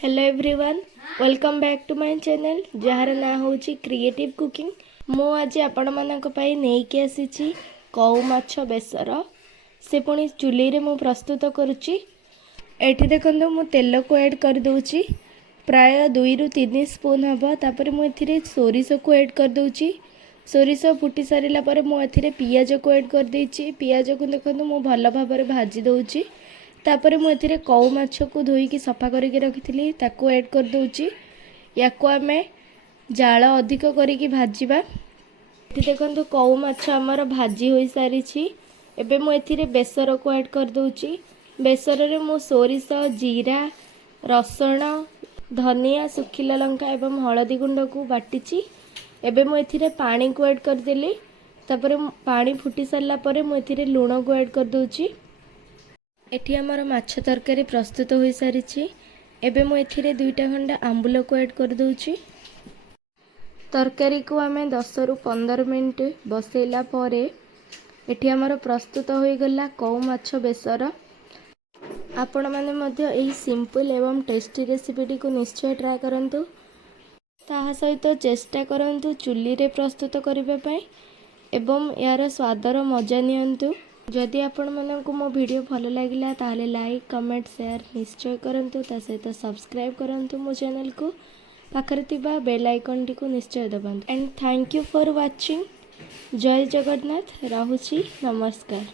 Hello everyone, welcome back to my channel जार ना हूँ क्रिएटिव कुकिंग। मु आज आपण मानक पई नेकी आसीची कौ माछ बेसर से पुणी चुली रे मु प्रस्तुत करुच्ची। एठी देखंतु मु तेल को ऐड कर दूची प्राय 2 रु 3 स्पून हम। तापर मु एथिरे सोरिष को ऐड कर दूची। सोरिष फुटी सारिला परे मु एथिरे पियाज को ऐड कर देची। पियाज को देखंतु मु भल भाबरे भाजी दउची। तापर मु एथिरे कौ माछ को धोईकी सफा करके रखी ताको ऐड कर दूची। याको आमे जाल अधिक करिकी भाजिबा। एठी देखंतु कौ माछ हमर भाजी होई सारिछि। एबे मु एथिरे बेसर को ऐड कर दूची। बेसर रे मु सोरिष, जीरा, रसुण, धनिया, सुखिला लंका एवं हळदी गुंड को बाटिछि। एबे मु एथिरे पानी को ऐड कर देली। तापर पानी फुटी सारला परे मु एथिरे लूण को ऐड कर दूची। एठी हमर माछ तरकारी प्रस्तुत हो सारी। एबे मु एथिरे 2टा खंडा आंबुल को ऐड कर दूची। तरकारी को आमे 10 रु 15 मिनिट बसैला परे एठी हमर प्रस्तुत हो गला कौ माछ बेसर। आपण माने मध्य एही सिंपल एवं टेस्टी रेसिपीटी को निश्चय ट्राए करंतु। ताहा सहित चेष्टा करंतु चुली रे प्रस्तुत करिबा पई एवं यार स्वादर मजा नियंतु। जदि आपण मानकु मो वीडियो भल लागिला ताहले लाइक, कमेंट, शेयर निश्चय करंतु। ता सहित सब्सक्राइब करंतु मो चैनल को। पाखरे थिबा बेल आइकन टी को निश्चय दबांतु। And thank you for watching. जय जगन्नाथ। रहुछि। नमस्कार।